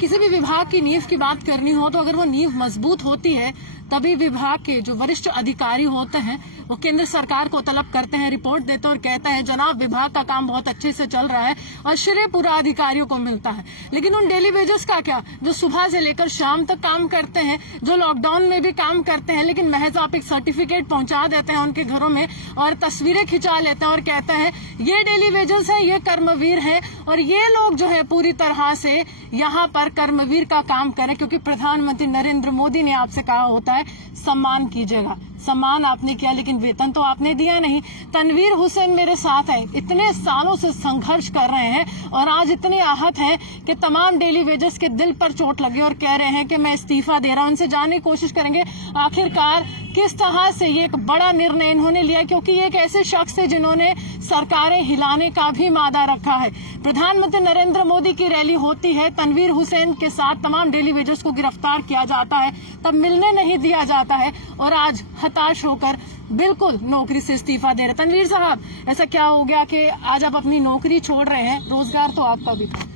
किसी भी विभाग की नींव की बात करनी हो तो अगर वो नींव मजबूत होती है तभी विभाग के जो वरिष्ठ अधिकारी होते हैं वो केंद्र सरकार को तलब करते हैं, रिपोर्ट देते हैं और कहते हैं जनाब विभाग का काम बहुत अच्छे से चल रहा है और श्रेय पूरा अधिकारियों को मिलता है। लेकिन उन डेली वेजेस का क्या, जो सुबह से लेकर शाम तक काम करते हैं, जो लॉकडाउन में भी काम करते हैं, लेकिन महज आप एक सर्टिफिकेट पहुंचा देते हैं उनके घरों में और तस्वीरें खिंचा लेते हैं और कहते हैं ये डेली वेजेस है, ये कर्मवीर है और ये लोग जो है पूरी तरह से यहाँ पर कर्मवीर का काम करें, क्योंकि प्रधानमंत्री नरेंद्र मोदी ने आपसे कहा होता है सम्मान कीजिएगा। सम्मान आपने किया लेकिन वेतन तो आपने दिया नहीं। तनवीर हुसैन मेरे साथ है, इतने सालों से संघर्ष कर रहे हैं और आज इतने आहत हैं कि तमाम डेली वेजेस के दिल पर चोट लगी और कह रहे हैं कि मैं इस्तीफा दे रहा हूं। उनसे जानने की कोशिश करेंगे आखिरकार किस तरह से ये एक बड़ा निर्णय इन्होंने लिया, क्योंकि ये एक ऐसे शख्स है जिन्होंने सरकारें हिलाने का भी मादा रखा है। प्रधानमंत्री नरेंद्र मोदी की रैली होती है, तनवीर हुसैन के साथ तमाम डेली वेजर्स को गिरफ्तार किया जाता है, तब मिलने नहीं दिया जाता है और आज हताश होकर बिल्कुल नौकरी से इस्तीफा दे रहे। तनवीर साहब, ऐसा क्या हो गया कि आज आप अपनी नौकरी छोड़ रहे हैं? रोजगार तो आपका भी था।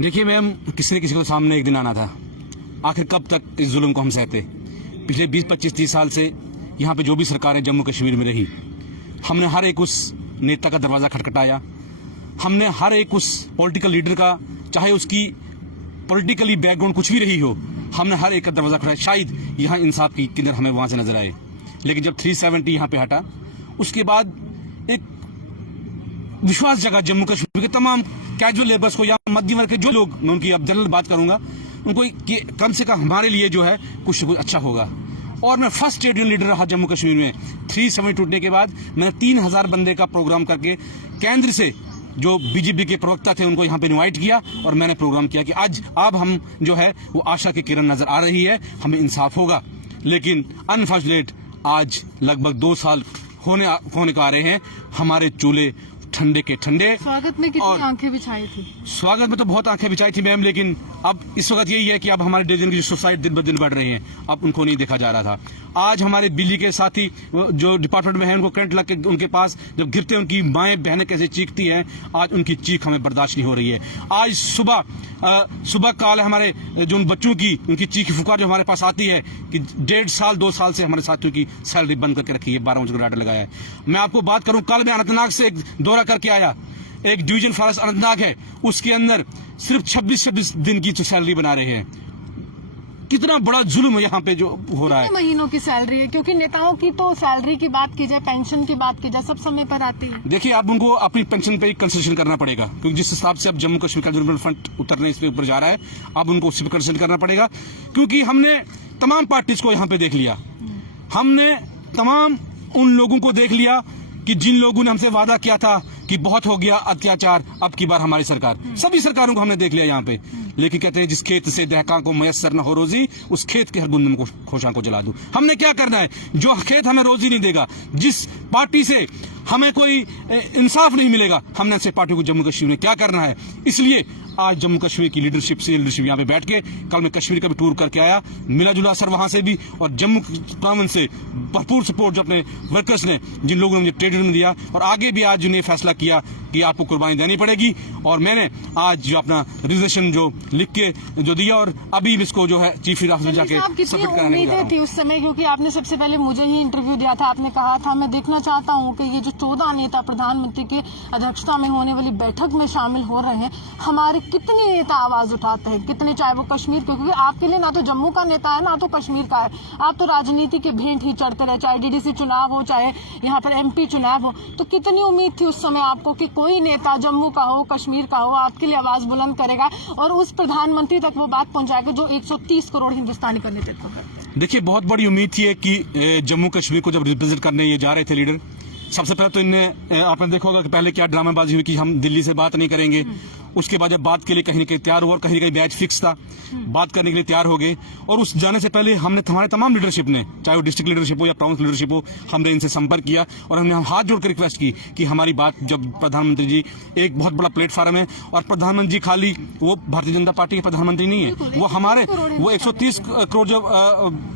देखिए मैम, किसी न किसी को सामने एक दिन आना था। आखिर कब तक इस जुल्म को हम सहते? पिछले 20, 25, 30 साल से यहाँ पे जो भी सरकारें जम्मू कश्मीर में रही, हमने हर एक उस नेता का दरवाजा खटखटाया, हमने हर एक उस पॉलिटिकल लीडर का, चाहे उसकी पॉलिटिकली बैकग्राउंड कुछ भी रही हो, हमने हर एक का दरवाजा खटखटाया। शायद यहाँ इंसाफ की किधर हमें वहां से नजर आए, लेकिन जब 370 यहाँ पे हटा, उसके बाद एक विश्वास जगा जम्मू कश्मीर के तमाम कैजुअल लेबर्स को या मध्यम वर्ग के जो लोग, मैं उनकी अब जनरल बात करूंगा, उनको कम से कम हमारे लिए जो है कुछ न कुछ अच्छा होगा। और मैं फर्स्ट ट्रेड यूनियन लीडर रहा जम्मू कश्मीर में। 370 टूटने के बाद मैंने 3000 बंदे का प्रोग्राम करके केंद्र से जो बीजेपी के प्रवक्ता थे उनको यहाँ पे इनवाइट किया और मैंने प्रोग्राम किया कि आज अब हम जो है वो आशा की किरण नजर आ रही है, हमें इंसाफ होगा। लेकिन अनफॉर्चुनेट आज लगभग 2 साल होने को आ रहे हैं, हमारे चूल्हे ठंडे के ठंडे। स्वागत में कितनी आंखें बिछाई थी? स्वागत में तो बहुत आंखें बिछाई थी मैम, लेकिन अब इस वक्त यही है कि अब हमारे डिवीजन की सुसाइड दिन ब दिन बढ़ रही है, अब उनको नहीं देखा जा रहा था। आज हमारे बिजली के साथी जो डिपार्टमेंट में है, उनको करंट लग के उनके पास जब गिरते हैं, उनकी माएं बहनें कैसे चीखती हैं, आज उनकी चीख हमें बर्दाश्त नहीं हो रही है। आज सुबह काल हमारे जो उन बच्चों की उनकी चीख फुकार जो हमारे पास आती है कि 1.5 साल 2 साल से हमारे साथियों की सैलरी बंद करके रखी है, 12 मुझे ऑर्डर लगाया है। मैं आपको बात करूं, कल मैं अनंतनाग से एक दौरा करके आया, एक डिवीजन फॉरेस्ट अनंतनाग है, उसके अंदर सिर्फ 26 दिन की सैलरी बना रहे हैं। कितना बड़ा जुल्म यहाँ पे जो हो रहा है। महीनों की सैलरी है, क्योंकि नेताओं की तो सैलरी की बात की जाए, पेंशन की बात की जाए, सब समय पर आती है। देखिए, अब उनको अपनी पेंशन पे कंसेशन करना पड़ेगा, क्योंकि जिस हिसाब से अब जम्मू कश्मीर का डेवलपमेंट फंड उतरने इसके ऊपर जा रहा है, अब उनको उसी पे कंसेशन करना पड़ेगा। क्योंकि हमने तमाम पार्टीज को यहाँ पे देख लिया, हमने तमाम उन लोगों को देख लिया कि जिन लोगों ने हमसे वादा किया था कि बहुत हो गया अत्याचार, अब की बार हमारी सरकार, सभी सरकारों को हमने देख लिया यहाँ पे। लेकिन कहते हैं जिस खेत से दहका को मयसर न हो रोजी, उस खेत के हर गुंदम को खोशा को जला दूं। हमने क्या करना है? जो खेत हमें रोजी नहीं देगा, जिस पार्टी से हमें कोई इंसाफ नहीं मिलेगा, हमने ऐसे पार्टी को जम्मू कश्मीर में क्या करना है। इसलिए आज जम्मू कश्मीर की लीडरशिप यहाँ पे बैठ के, कल मैं कश्मीर का भी टूर करके आया, मिला जुला असर वहां से भी, और जम्मू गवर्नमेंट से भरपूर सपोर्ट जो अपने वर्कर्स ने, जिन लोगों ने मुझे ट्रेड यूनियन दिया, और आगे भी आज उन्हें फैसला किया कि आपको कुर्बानी देनी पड़ेगी। और मैंने आज जो अपना रिजर्वेशन जो लिख के जो दिया, और अभी इसको जो है चीफ मिनिस्टर जाके उम्मीदें थी उस समय, क्योंकि आपने सबसे पहले मुझे ही इंटरव्यू दिया था, आपने कहा था मैं देखना चाहता हूँ कि ये जो 14 नेता प्रधानमंत्री के अध्यक्षता में होने वाली बैठक में शामिल हो रहे हैं, हमारे कितने नेता आवाज उठाते हैं, कितने, चाहे वो कश्मीर के, क्योंकि आपके लिए ना तो जम्मू का नेता है ना तो कश्मीर का है, आप तो राजनीति के भेंट ही चढ़ते रहे, चाहे डीडीसी चुनाव हो, चाहे यहाँ पर MP चुनाव हो। तो कितनी उम्मीद थी उस समय आपको कि कोई नेता जम्मू का हो, कश्मीर का हो, आपके लिए आवाज बुलंद करेगा और उस प्रधानमंत्री तक वो बात पहुंचाएगा जो 130 करोड़ हिंदुस्तानी का नेतृत्व करते हैं? देखिए, बहुत बड़ी उम्मीद थी कि जम्मू कश्मीर को जब रिप्रेजेंट करने ये जा रहे थे लीडर, सबसे पहले तो इनने, आपने देखा होगा कि पहले क्या ड्रामेबाजी हुई कि हम दिल्ली से बात नहीं करेंगे। उसके बाद जब बात के लिए कहीं न कहीं तैयार हुआ और कहीं न कहीं बैच फिक्स था, बात करने के लिए तैयार हो गए। और उस जाने से पहले हमने हमारे तमाम लीडरशिप ने, चाहे वो डिस्ट्रिक्ट लीडरशिप हो या प्रोविंस लीडरशिप हो, हमने इनसे संपर्क किया और हमने हाथ जोड़कर रिक्वेस्ट की कि हमारी बात, जब प्रधानमंत्री जी एक बहुत बड़ा प्लेटफॉर्म है, और प्रधानमंत्री जी खाली वो भारतीय जनता पार्टी के प्रधानमंत्री नहीं है, वो हमारे, वो 130 करोड़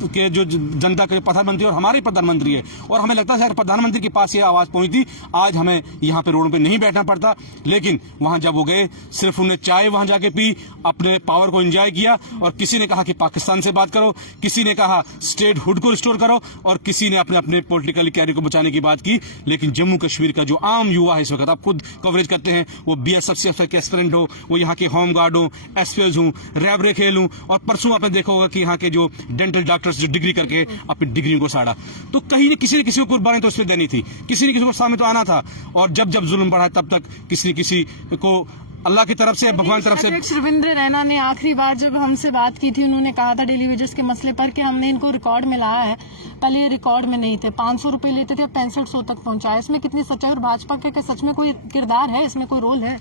के जो जनता के प्रधानमंत्री और हमारे प्रधानमंत्री है। और हमें लगता है प्रधानमंत्री के पास ये आवाज पहुंची, आज हमें यहाँ पे रोड पे नहीं बैठना पड़ता। लेकिन वहां जब वो गए सिर्फ उन्हें चाय वहां जाके पी, अपने पावर को एंजॉय किया, और किसी ने कहा कि पाकिस्तान से बात करो, किसी ने कहा स्टेट हुड को रिस्टोर करो, और किसी ने अपने अपने पॉलिटिकल कैरियर को बचाने की बात की। लेकिन जम्मू कश्मीर का जो आम युवा है इस वक्त, आप खुद कवरेज करते हैं, वो BSF के एस्पिरेंट हो, वो यहाँ के होम गार्ड हो, एसपीएस हूँ, रैबरे खेल हूँ, और परसों आपने देखा होगा कि यहाँ के जो डेंटल डॉक्टर्स जो डिग्री करके अपनी डिग्री को साड़ा। तो कहीं न किसी को कुर्बानी तो उसमें देनी थी, किसी न किसी को सामने तो आना था। और जब जब जुल्म बढ़ा तब तक किसी न किसी को अल्लाह की तरफ से, भगवान की तरफ से। अध्यक्ष रविंद्र रैना ने आखिरी बार जब हमसे बात की थी, उन्होंने कहा था डेली वेजेस के मसले पर कि हमने इनको रिकॉर्ड में लाया है, पहले ये रिकॉर्ड में नहीं थे, 500 रुपए लेते थे, 6500 तक पहुंचाया। इसमें कितनी सच्चाई, और भाजपा का सच में कोई किरदार है, इसमें कोई रोल है?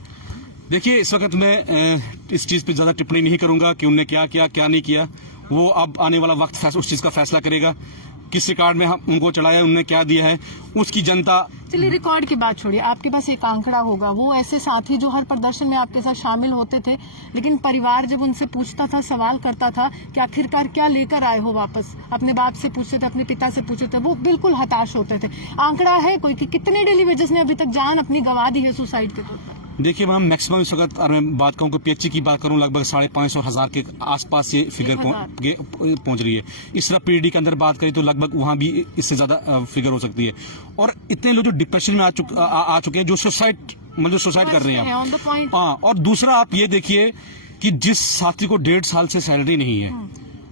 देखिए, इस वक्त मैं इस चीज पे ज्यादा टिप्पणी नहीं करूंगा कि उनने क्या किया क्या नहीं किया। वो अब आने वाला वक्त उस चीज का फैसला करेगा, किस रिकॉर्ड में हम उनको चढ़ाया, उन्होंने क्या दिया है, उसकी जनता। चलिए रिकॉर्ड की बात छोड़िए, आपके पास एक आंकड़ा होगा, वो ऐसे साथी जो हर प्रदर्शन में आपके साथ शामिल होते थे, लेकिन परिवार जब उनसे पूछता था, सवाल करता था कि आखिरकार क्या लेकर आए हो वापस, अपने बाप से पूछते थे, अपने पिता से पूछते थे, वो बिल्कुल हताश होते थे। आंकड़ा है कोई कि कितने डेली वेजेस ने अभी तक जान अपनी गंवा दी है सुसाइड के तौर पर? देखिए मैम, मैक्सिमम इस वक्त अगर मैं बात कहूँ, PHC की बात करूँ, लगभग 550-1000 के आसपास ये फिगर पहुंच रही है। इस तरह PDD के अंदर बात करें तो लगभग वहां भी इससे ज्यादा फिगर हो सकती है। और इतने लोग जो डिप्रेशन में आ चुके हैं, जो सुसाइड कर रहे हैं। हाँ, और दूसरा आप ये देखिए कि जिस साथी को 1.5 साल से सैलरी नहीं है,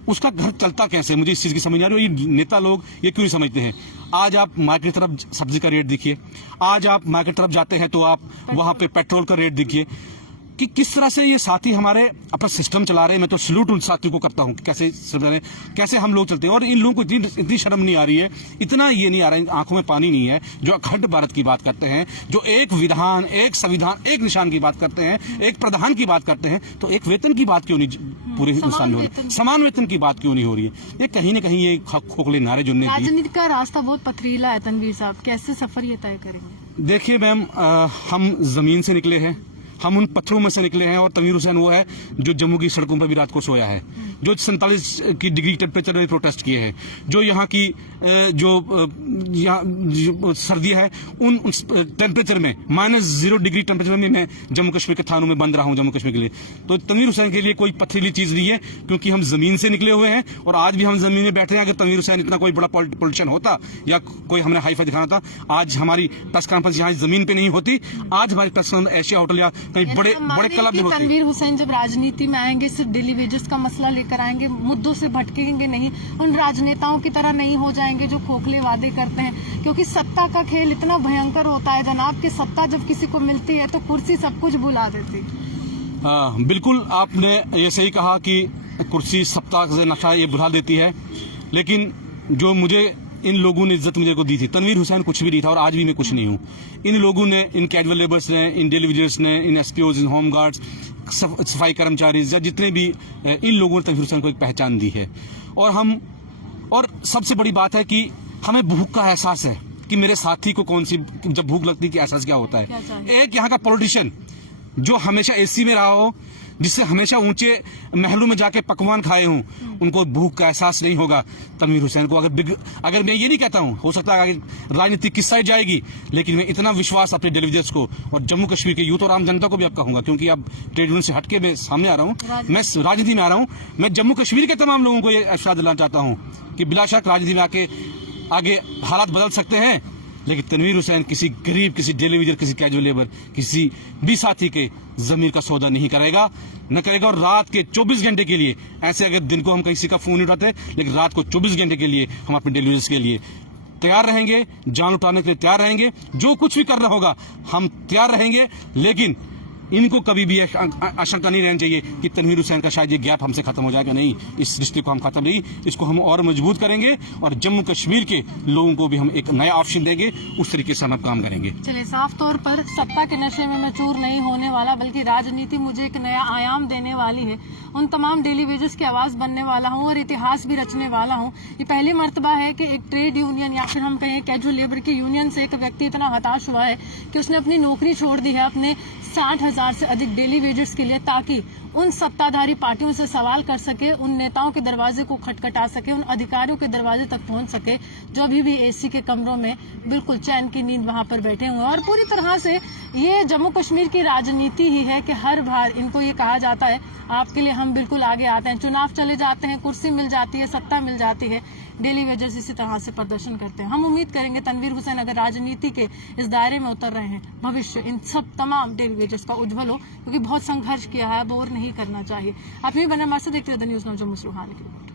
उसका घर चलता कैसे? मुझे इस चीज की समझ नहीं आ रही। ये नेता लोग ये क्यों नहीं समझते हैं? आज आप मार्केट तरफ सब्जी का रेट देखिए, आज आप मार्केट तरफ जाते हैं तो आप वहां पे पेट्रोल का रेट देखिए कि किस तरह से ये साथी हमारे अपना सिस्टम चला रहे हैं। मैं तो सल्यूट उन साथियों को करता हूं, कैसे हम लोग चलते हैं। और इन लोगों को इतनी शर्म नहीं आ रही है, इतना ये नहीं आ रहा है, आंखों में पानी नहीं है, जो अखंड भारत की बात करते हैं, जो एक विधान, एक संविधान, एक निशान की बात करते हैं, एक प्रधान की बात करते हैं, तो एक वेतन की बात क्यों नहीं पूरे हिंदुस्तान में हो रही है? समान वेतन की बात क्यों नहीं हो रही है? ये कहीं ना कहीं ये खोखले नारे जो राजनीति का रास्ता बहुत पथरीला है। तनवीर साहब, कैसे सफर ये तय करेंगे? देखिए मैम, हम जमीन से निकले हैं, हम उन पत्थरों में से निकले हैं, और तनवीर हुसैन वो है जो जम्मू की सड़कों पर भी रात को सोया है, जो 47 की डिग्री टेम्परेचर में प्रोटेस्ट किए हैं, जो यहाँ की जो सर्दी है उन टेम्परेचर में -0 डिग्री टेम्परेचर में मैं जम्मू कश्मीर के थानों में बंद रहा हूँ जम्मू कश्मीर के लिए। तो तनवीर हुसैन के लिए कोई पथरीली चीज नहीं है, क्योंकि हम जमीन से निकले हुए हैं, और आज भी हम जमीन में बैठे हैं। अगर तनवीर हुसैन इतना कोई बड़ा पॉलिटिशियन होता या कोई हमने हाईफाई दिखाना था, आज हमारी प्रेस कॉन्फ्रेंस यहाँ जमीन पे नहीं होती, आज हमारी प्रेस कॉन्फ्रेंस एशिया होटल या कहीं बड़े क्लब में होती। तनवीर हुसैन जब राजनीति में आएंगे, सिर्फ डेली वेजेस का मसला लेकर आएंगे, मुद्दों से भटकेंगे नहीं, उन राजनेताओं की तरह नहीं हो जाएंगे जो खोखले वादे करते हैं। क्योंकि सत्ता का खेल इतना भयंकर होता है जनाब, कि सत्ता जब किसी को मिलती है तो कुर्सी सब कुछ भुला देती है। बिल्कुल, आपने ये सही कहा कि कुर्सी सत्ता से नशा ये भुला देती है, लेकिन जो मुझे इन लोगों ने इज्जत मुझे को दी थी, तनवीर हुसैन कुछ भी नहीं था, और आज भी मैं कुछ नहीं हूँ। इन लोगों ने, इन कैजुअल लेबर्स ने, इन डेली वेजर्स ने, इन एसपीओज, इन होम गार्ड्स, सफाई कर्मचारी, या जितने भी, इन लोगों ने तनवीर हुसैन को एक पहचान दी है। और सबसे बड़ी बात है कि हमें भूख का एहसास है कि मेरे साथी को कौन सी, जब भूख लगती है कि एहसास क्या होता है। एक यहाँ का पॉलिटिशियन जो हमेशा एसी में रहा हो, जिससे हमेशा ऊंचे महलों में जाके पकवान खाए हों, उनको भूख का एहसास नहीं होगा। तनवीर हुसैन को अगर मैं ये नहीं कहता हूं, हो सकता है राजनीति किस साइड जाएगी, लेकिन मैं इतना विश्वास अपने डेलीवेजर्स को और जम्मू कश्मीर के यूथ और आम जनता को भी अब कहूंगा, क्योंकि अब ट्रेड यूनियन से हटके मैं सामने आ रहा हूँ, मैं राजनीति में आ रहा हूँ। मैं जम्मू कश्मीर के तमाम लोगों को ये एहसास दिलाना चाहता हूँ कि बिलाशक राजनीति में आगे हालात बदल सकते हैं, लेकिन तनवीर हुसैन किसी गरीब, किसी डेली वेजर, किसी कैजुअल लेबर, किसी भी साथी के जमीर का सौदा नहीं करेगा, न करेगा। और रात के 24 घंटे के लिए, ऐसे अगर दिन को हम किसी का फोन नहीं उठाते, लेकिन रात को 24 घंटे के लिए हम अपने डेली वेजर्स के लिए तैयार रहेंगे, जान उठाने के लिए तैयार रहेंगे। जो कुछ भी करना होगा हम तैयार रहेंगे, लेकिन इनको कभी भी आशंका नहीं रहनी चाहिए कि तनवीर हुसैन का शायद ये गैप हमसे खत्म हो जाएगा। नहीं, इस रिश्ते को हम खत्म नहीं, इसको हम और मजबूत करेंगे, और जम्मू कश्मीर के लोगों को भी हम एक नया ऑप्शन देंगे, उस तरीके से हम काम करेंगे। चलिए, साफ तौर पर सत्ता के नशे में मैं चूर नहीं होने वाला, बल्कि राजनीति मुझे एक नया आयाम देने वाली है। उन तमाम डेली वेजेस की आवाज बनने वाला हूँ और इतिहास भी रचने वाला हूँ। ये पहली मर्तबा है कि एक ट्रेड यूनियन या फिर हम कहें कैजुअल लेबर की यूनियन से एक व्यक्ति इतना हताश हुआ है कि उसने अपनी नौकरी छोड़ दी है अपने 60,000 से अधिक डेली वेजेस के लिए, ताकि उन सत्ताधारी पार्टियों से सवाल कर सके, उन नेताओं के दरवाजे को खटखटा सके, उन अधिकारियों के दरवाजे तक पहुंच सके जो अभी भी एसी के कमरों में बिल्कुल चैन की नींद वहां पर बैठे हुए हैं। और पूरी तरह से ये जम्मू कश्मीर की राजनीति ही है कि हर बार इनको ये कहा जाता है आपके लिए हम बिल्कुल आगे आते हैं, चुनाव चले जाते हैं, कुर्सी मिल जाती है, सत्ता मिल जाती है, डेली वेजेस इसी तरह से प्रदर्शन करते हैं। हम उम्मीद करेंगे तनवीर हुसैन अगर राजनीति के इस दायरे में उतर रहे हैं, भविष्य इन सब तमाम डेली वेजेस का उज्जवल हो, क्योंकि बहुत संघर्ष किया है, बोर नहीं करना चाहिए। आप भी बने हमारे साथ देखते रहे न्यूज़ नाउ जम्मू से रूहानी की।